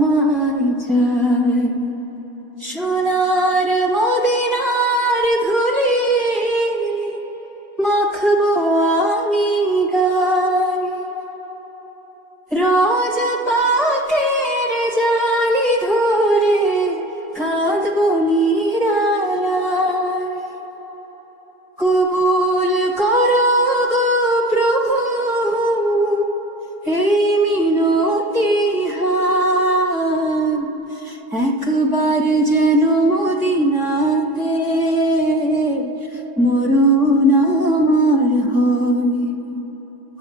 my time.